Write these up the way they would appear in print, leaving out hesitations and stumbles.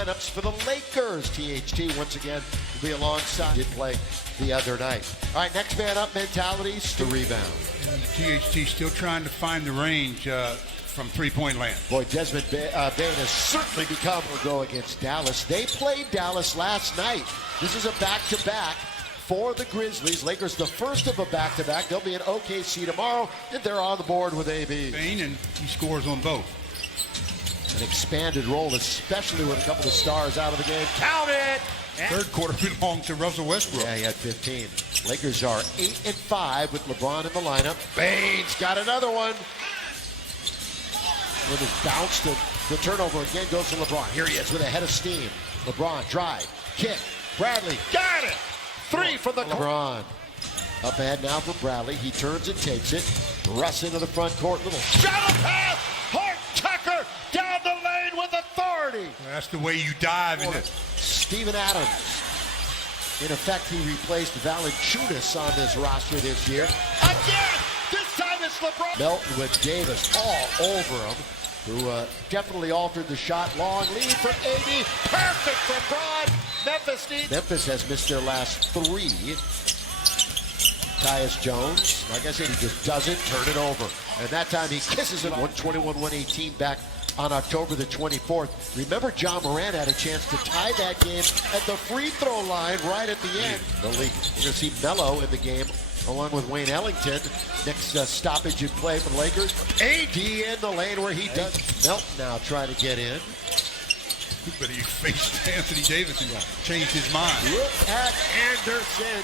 lineups for the Lakers. THT once again will be alongside. Did play the other night. All right, next man up mentalities to rebound. And THT still trying to find the range from three-point land. Boy, Desmond Bain has certainly become a go against Dallas. They played Dallas last night. This is a back-to-back for the Grizzlies. Lakers the first of a back-to-back. They'll be in OKC tomorrow, and they're on the board with AB. Bain, and he scores on both. An expanded role, especially with a couple of stars out of the game. Count it! Third quarter belonged to Russell Westbrook. Yeah, he had 15. Lakers are 8-5 with LeBron in the lineup. Bain's got another one. With his bounce, the turnover again goes to LeBron. Here he is with a head of steam. LeBron, drive, kick. Bradley, got it! Three from the LeBron. Up ahead now for Bradley. He turns and takes it. Russ into the front court. Little shallow pass. Hart Tucker down the lane with authority. That's the way you dive into it. Steven Adams. In effect, he replaced Valanciunas on this roster this year. Again! This time it's LeBron. Melton with Davis all over him, who definitely altered the shot. Long lead for AD. Perfect for Braun. Memphis has missed their last three. Tyus Jones, like I said, he just doesn't turn it over. And that time he kisses it. 121-118 back on October the 24th. Remember, John Moran had a chance to tie that game at the free throw line right at the end. The league. You're going to see Melo in the game along with Wayne Ellington. Next stoppage in play for the Lakers. AD in the lane where he does. Melton now trying to get in. But he faced Anthony Davis and changed his mind. Look at Anderson.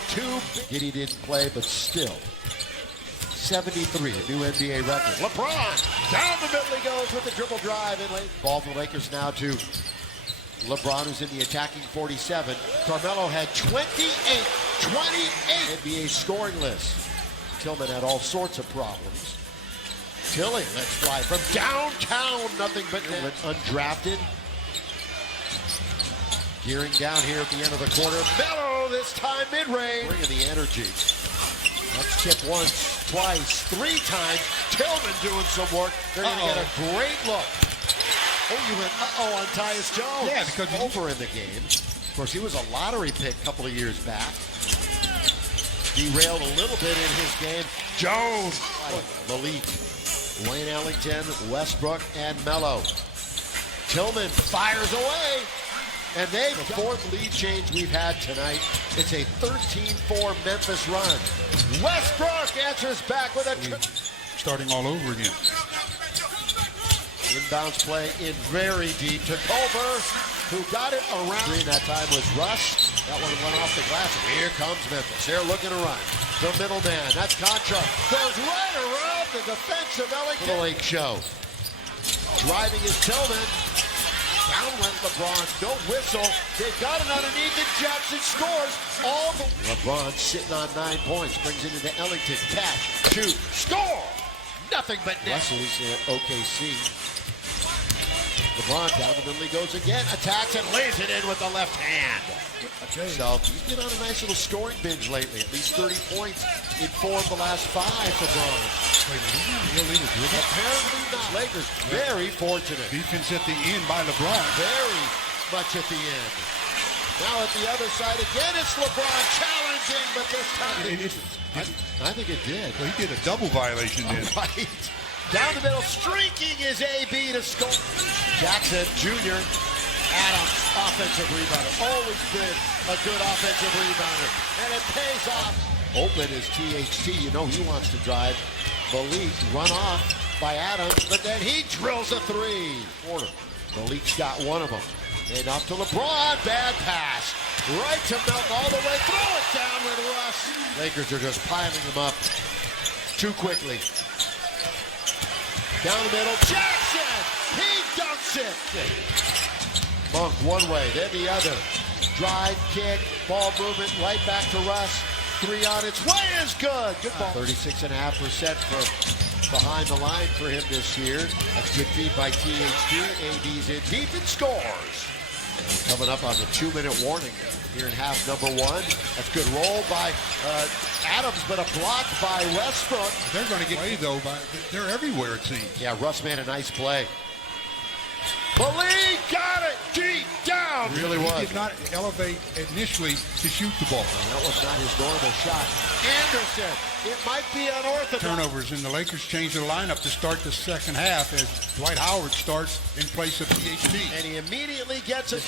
Giddy didn't play, but still. 73, a new NBA record. LeBron, down the middle he goes with the dribble drive. Ball for the Lakers now to LeBron, who's in the attacking 47. Carmelo had 28 NBA scoring list. Tillman had all sorts of problems. Tilly, let's fly from downtown, nothing but net. Undrafted. Gearing down here at the end of the quarter. Melo, this time mid-range. Bringing the energy. Let's tip once, twice, three times. Tillman doing some work. They're going to get a great look. Oh, you went on Tyus Jones. Yeah, because over in the game. Of course, he was a lottery pick a couple of years back. Derailed a little bit in his game. Jones, Malik, Wayne Ellington, Westbrook, and Melo. Tillman fires away. And the fourth lead change we've had tonight. It's a 13-4 Memphis run. Westbrook answers back with a starting all over again. Inbounds play in very deep to Culver, who got it around. That time was Russ. That one went off the glass, and here comes Memphis. They're looking to run. The middle man, that's Contra. Goes right around the defensive Ellington. The Lake Show. Driving is Tillman. Down went LeBron, no whistle. They got it underneath it. Jackson scores. LeBron sitting on 9 points. Brings it into Ellington. Catch, shoot, score. Nothing but net. Russell's in OKC. LeBron down the middle he goes again. Attacks and lays it in with the left hand. So he's been on a nice little scoring binge lately. At least 30 points in 4 of the last 5 for Braun. Apparently not. Lakers very fortunate. Defense at the end by LeBron. Very much at the end. Now at the other side again, it's LeBron challenging, but this time I think it did. Well, he did a double violation then. Right. Down the middle, streaking is AB to score. Jackson Jr. Adams, offensive rebounder. Always been a good offensive rebounder. And it pays off. Open is THT. You know he wants to drive. Malik run off by Adams, but then he drills a three. Malik's got one of them. And up to LeBron. Bad pass. Right to Melton all the way. Throw it down with Russ. Lakers are just piling them up too quickly. Down the middle. Jackson. He dunks it. Monk one way, then the other. Drive, kick, ball movement, right back to Russ. Three on its way is good. Good ball. 36.5% for behind the line for him this year. That's good feed by THT. AD's in deep and scores. And coming up on the 2-minute warning here in half number 1. That's good roll by Adams, but a block by Westbrook. They're going to get away though. They're everywhere it seems. Yeah, Russ made a nice play. Malik got it deep down. down. It really was. He did not elevate initially to shoot the ball. That was not his normal shot. Anderson, it might be unorthodox. Turnovers, and the Lakers changed their lineup to start the second half as Dwight Howard starts in place of PhD. And he immediately gets it.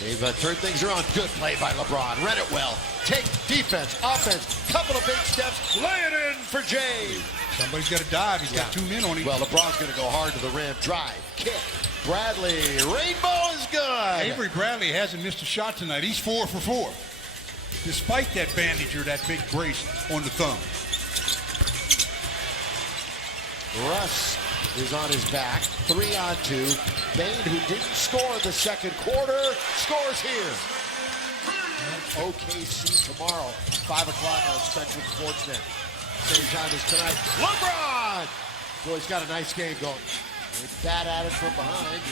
They've turned things around. Good play by LeBron. Read it well. Take defense, offense, couple of big steps. Lay it in for Jay. Somebody's got to dive. He's got 2 men on him. Well, LeBron's going to go hard to the rim. Drive, kick. Bradley, rainbow is good. Avery Bradley hasn't missed a shot tonight. He's 4 for 4. Despite that bandage or that big brace on the thumb. Russ is on his back. 3-on-2. Bane, who didn't score in the second quarter, scores here. OKC tomorrow, 5 o'clock on Spectrum Sportsnet. Same time as tonight. LeBron! Boy, he's got a nice game going. They bat at it from behind.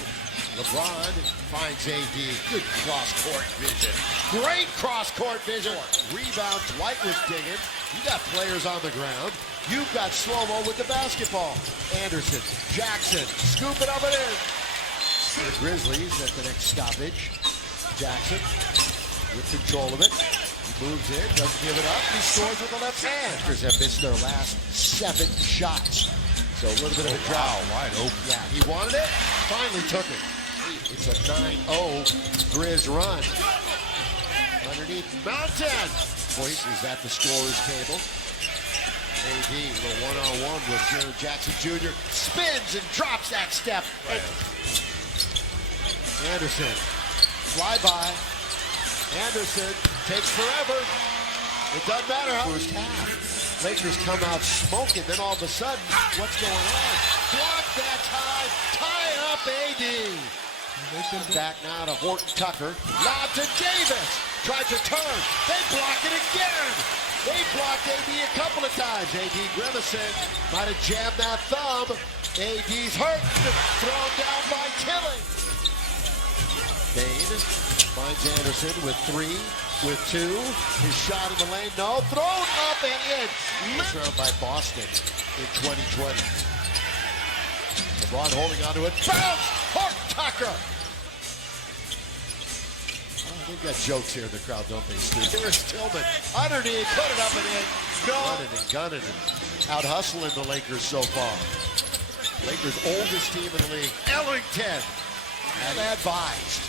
LeBron finds AD. Good cross-court vision. Great cross-court vision. Rebound, Dwight was digging. You got players on the ground. You've got slow-mo with the basketball. Anderson, Jackson, scoop it up and in. The Grizzlies at the next stoppage. Jackson with control of it. He moves in, doesn't give it up. He scores with the left hand. Lakers have missed their last 7 shots. So a little bit of a drought. Wide open. Yeah, he wanted it, finally took it. It's a 9-0 Grizz run. Underneath Mountain. Point is at the scorer's table. AD, a little one-on-one with Jaren Jackson Jr. Spins and drops that step. Anderson, fly-by. Anderson takes forever. It doesn't matter how first half. Lakers come out smoking, then all of a sudden, what's going on? Block that time, tie up AD. Back now to Horton Tucker. Lob to Davis. Tried to turn. They block it again. They blocked AD a couple of times. AD grimacing. Might have jammed that thumb. AD's hurt. Thrown down by Killing. Bane finds Anderson with 3, with 2. His shot in the lane. No. Thrown up and in. Thrown by Boston in 2020. LeBron holding onto it. Bounce! Horton Tucker. They've got jokes here in the crowd, don't they, Stu? Here's Tillman. Underneath, put it up and in. No. Gunning and out-hustling the Lakers so far. Lakers' oldest team in the league, Ellington. And advised.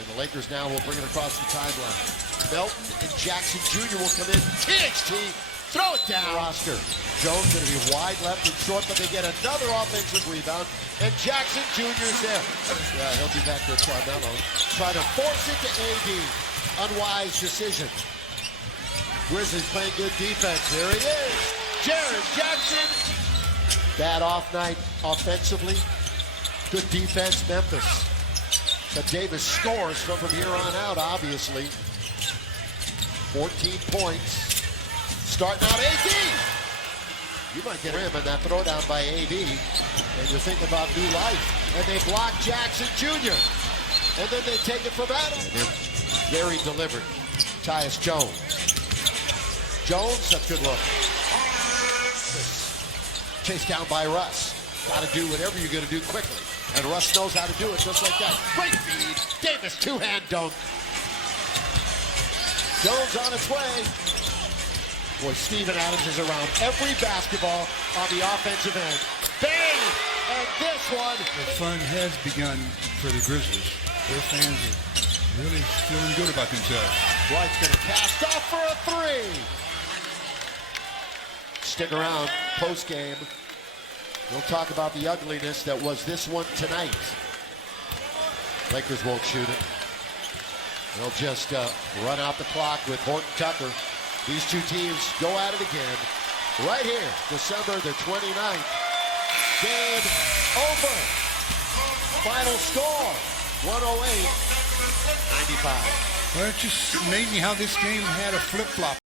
And the Lakers now will bring it across the timeline. Melton and Jackson Jr. will come in. THT, throw it down. Roster. Jones going to be wide left and short, but they get another offensive rebound. And Jackson Jr.'s there. Yeah, he'll be back to Carmelo. Try to force it to AD. Unwise decision. Grizzlies playing good defense. Here he is. Jaren Jackson. Bad off night offensively. Good defense, Memphis. But Davis scores from here on out, obviously. 14 points. Starting out AD. You might get him in that throwdown by AD. And you're thinking about new life. And they block Jackson Jr. And then they take it from Adam. They're very deliberate. Tyus Jones. Jones, that's good look. Chased down by Russ. Got to do whatever you're going to do quickly. And Russ knows how to do it just like that. Great feed. Davis, 2-hand dunk. Jones on its way. Boy, Steven Adams is around every basketball on the offensive end. Bang! And this one. The fun has begun for the Grizzlies. Their fans are really feeling good about themselves. White's going to cast off for a 3. Stick around, post-game. We'll talk about the ugliness that was this one tonight. Lakers won't shoot it. They'll just run out the clock with Horton Tucker. These two teams go at it again. Right here, December the 29th. Game over. Final score, 108-95. Well, it's just amazing how this game had a flip-flop.